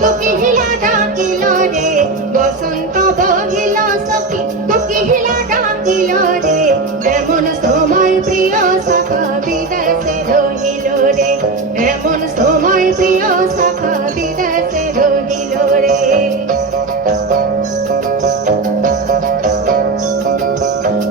কোকিলা ডাকিল রে, বসন্ত বহিল সখী কোকিলা ডাকিল রে, এমন সময় প্রিয় সখা বিদেশে রহিল রে, এমন সময় প্রিয় সখা বিদেশে রহিল রে।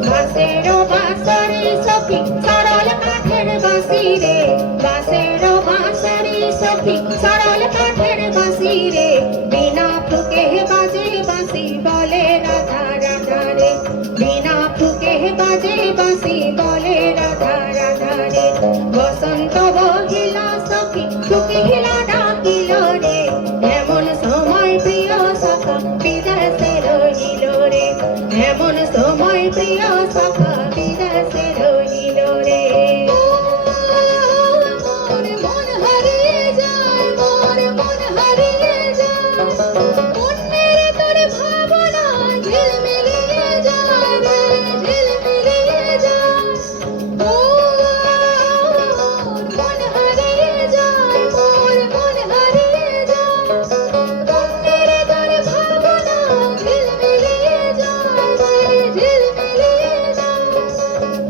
বাঁশের বাঁশরি সখী সরল কাঠের বাঁশি রে, বাঁশের বাঁশরি সখী সরল কাঠের বাঁশি রে, বিনা ফুকে বাজে বাঁশি বলে রাধা রাধা রে, বিনা ফুকে বাজে বাঁশি বলে রাধা রাধা রে। বসন্ত বহিল সখী কোকিলা ডাকিল রে, এমন সময় প্রিয় সখা বিদেশে রহিল রে, এমন সময় প্রিয় সখা বিদেশে রহিল রে। মন হারিয়ে যায়, মন হারিয়ে যায়, মনের তোর ভাবনা ঝিলমিলিয়ে যায় রে, ঝিলমিলিয়ে যায়। মন হারিয়ে যায়, মন হারিয়ে যায়, মনের তোর ভাবনা ঝিলমিলিয়ে যায় রে, ঝিলমিলিয়ে যায়।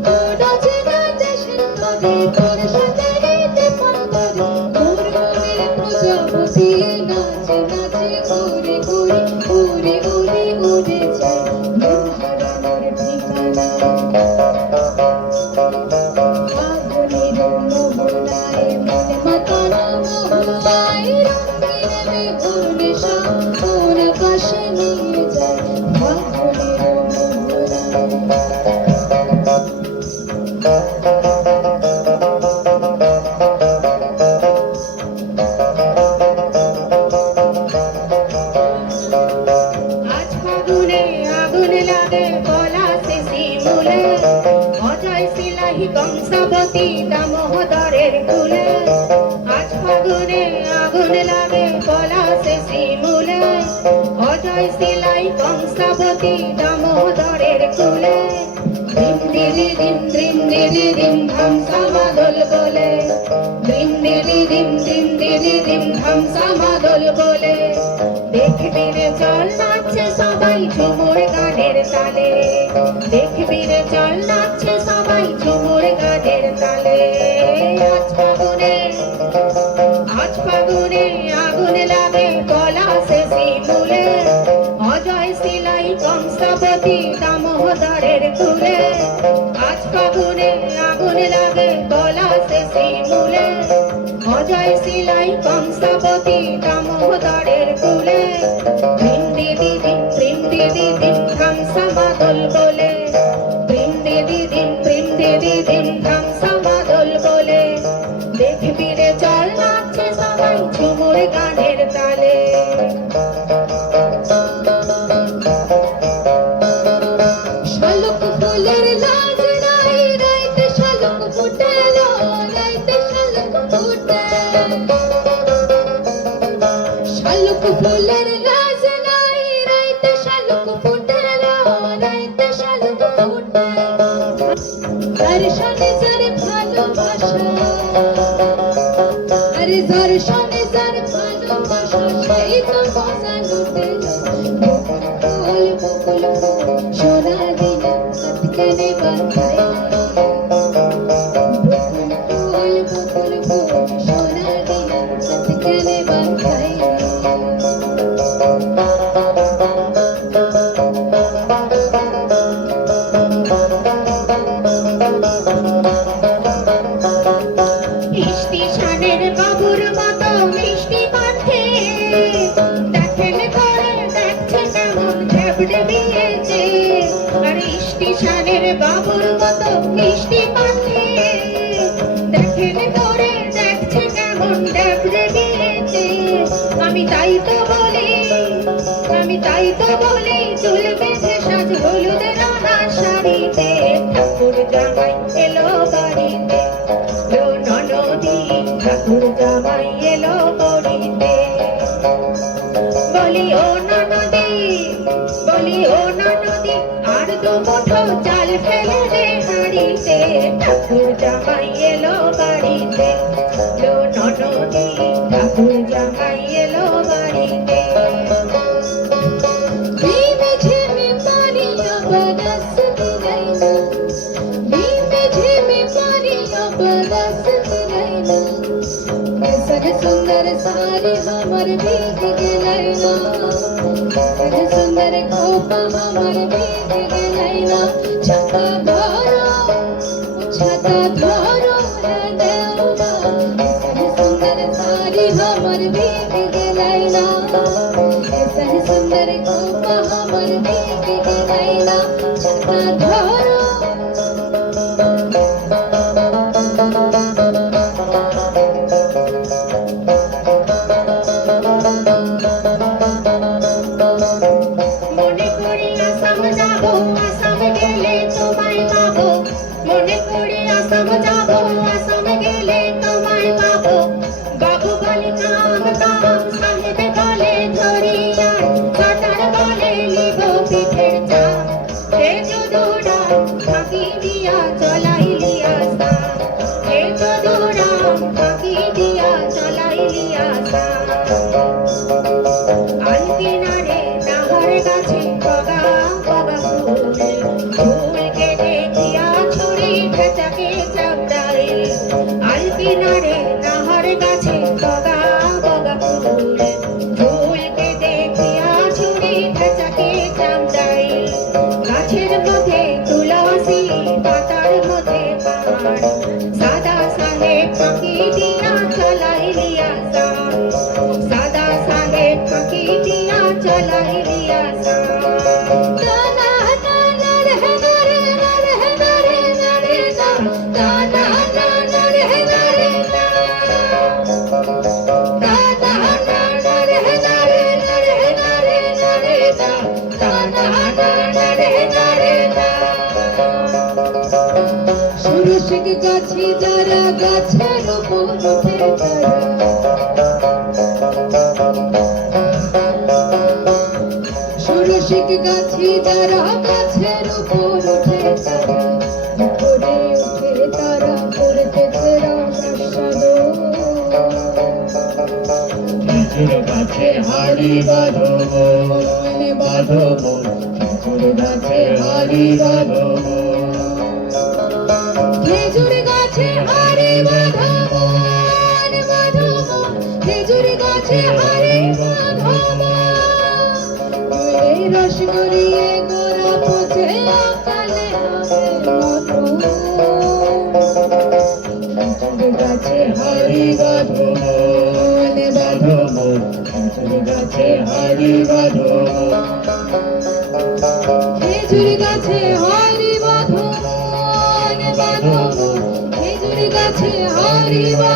তোর অচেনা দেশের তরে তোর সাথে রইতে পারি, তোর মনের প্রজাপতি নাচে নাচে ঘুরে ঘুরে উড়ে উড়ে উড়ে যায় মন হারানোর ঠিকানা। ফাগুনের মোহনায় মন মাতানো মহুয়ায়, রঙিন মেঘর নেশা কোন আকাশে নিয়ে যায় ফাগুনের মোহনায়। আজ ফাগুনে আগুন লাগে পলাশে শিমুলে, অজয় শিলাহি কংসাবতী দামোদরের কুলে। আজ ফাগুনে আগুন লাগে পলাশে শিমুলে, অজয় শিলাই কংসাবতী দামোদরের কুলে। দিন দিলি দিন দিন দিলি দিন ধামসা মাদল বলে, দিন দিলি দিন দিন দিলি দিন ধামসা মাদল বলে। দেখবি রে চল নাচছে সবাই ঝুমুর গানের তালে, দেখবি রে চল নাচছে সবাই ঝুমুর গানের তালে। আজ ফাগুনে আগুন লাগে পলাশে শিমুলে, অজয় শিলাই কংসাবতী দামোদরের কুলে। আজ ফাগুনে আগুন লাগে পলাশে শিমুলে, অজয় শিলাই কংসাবতী দামোদরের কুলে। দিন দিদি দিন প্রেম দিদি দিন ধামসা মাদল বলে, দিন দিদি দিন প্রেম দিদি দিন ধামসা মাদল বলে। দেখবি রে চল নাচছে সবাই ঝুমুর গানের তালে। শালুক ফুলের লাজ নাই, রাইতে শালুক ফুটে, রাইতে শালুক ফুটে। শালুক ফুলের লাজ নাই, রাইতে শালুক ফুটে, রাইতে শালুক ফুটে। দর্শনে যার ভালোবাসা, আরে দর্শনে যার ভালোবাসা, সেই তো মজা লুটে। বকুল বকুল সোনা দিলে হাত কেনে বাঁধাই, বকুল বকুল সোনা দিলে হাত কেনে বাঁধাই। স্টেশনের বাবুর মতো মিষ্টি কণ্ঠে দেখেন করে দেখছে কেমন ঝাপড়ে দিয়েছে। আর স্টেশনের বাবুর মতো ঠাকুর জামাই এলো বাড়িতে। বলি ও ননদি, বলি ও ননদি, আর দু মুঠো চাল ফেলে দে হাঁড়িতে। ঠাকুর জামাই এলো বাড়িতে, লো ননদি, ঠাকুর জামাই এলো বাড়িতে। भीम झिम पानिया बरसती रैना, भीम झिम पानिया बरसती रैना। कैसन सुंदर साड़ी हमर भीग गेलैना, कैसन सुंदर खोपा हमर भीग गेलैना। छता धरो, छता धरो रे देवा, कैसन सुंदर साड़ी हमर भीग गेलैना। कैसन सुंदर खोपा हमर भीग गेलैना। छता धरो। মনে করি আসাম যাবো, আসাম গেলে তোমায় পাবো। মনে করি আসাম যাবো, আসাম গেলে তোমায় পাবো। বাবু বলে কাম কাম, সাহেব বলে ধরি আয়, সর্দার বলে নিব পিঠের চাল। হে যদুরা ফাঁকি দিয়া চলাইলি আশা, হে যদুরা ফাঁকি দিয়া চলাইলি আশা। আলকিনারে নাহর গাছে বগা বগা ফুল, ফুল কেটে দিয়া ছুরি খেচাকে চাপড়াই। আলকিনারে নাহর গাছে বগা বগা ফুল, ফুল কেটে দিয়া ছুরি খেচাকে চাপড়াই। গাছের মধ্যে তুলসী, পাতার মধ্যে পান, সাদা সাহেব ফাঁকি দিয়া চলাইলি আশা, সাদা সাহেব ফাঁকি দিয়া চলাইলি আশা। টানা টানা রে রে রে রে রে না, টানা টানা রে রে না, টানা টানা রে রে রে রে না, টানা টানা রে রে না। সুরসিক গাছি যারা, গাছের উপর উঠে তারা, সুরসিক গাছি যারা, গাছের উপর উঠে তারা, উপরে উঠে তারা করতেছে রামস্বাদ। খেজুর গাছে হাড়ি বাঁধো মন, বাঁধো মন, খেজুর গাছে হাড়ি বাঁধো মন। খেজুর গাছে হাড়ি বাঁধো মন, বাঁধো মন, খেজুর গাছে হাড়ি বাঁধো মন। এই রস গড়িয়ে গোড়া পচে অকালে হবে মরণ। খেজুর গাছে হাড়ি বাঁধো মন, বাঁধো মন, খেজুর গাছে হাড়ি বাঁধো মন। খেজুর গাছে হাড়ি বাঁধো মন, বাঁধো মন, খেজুর গাছে হাড়ি বাঁধো।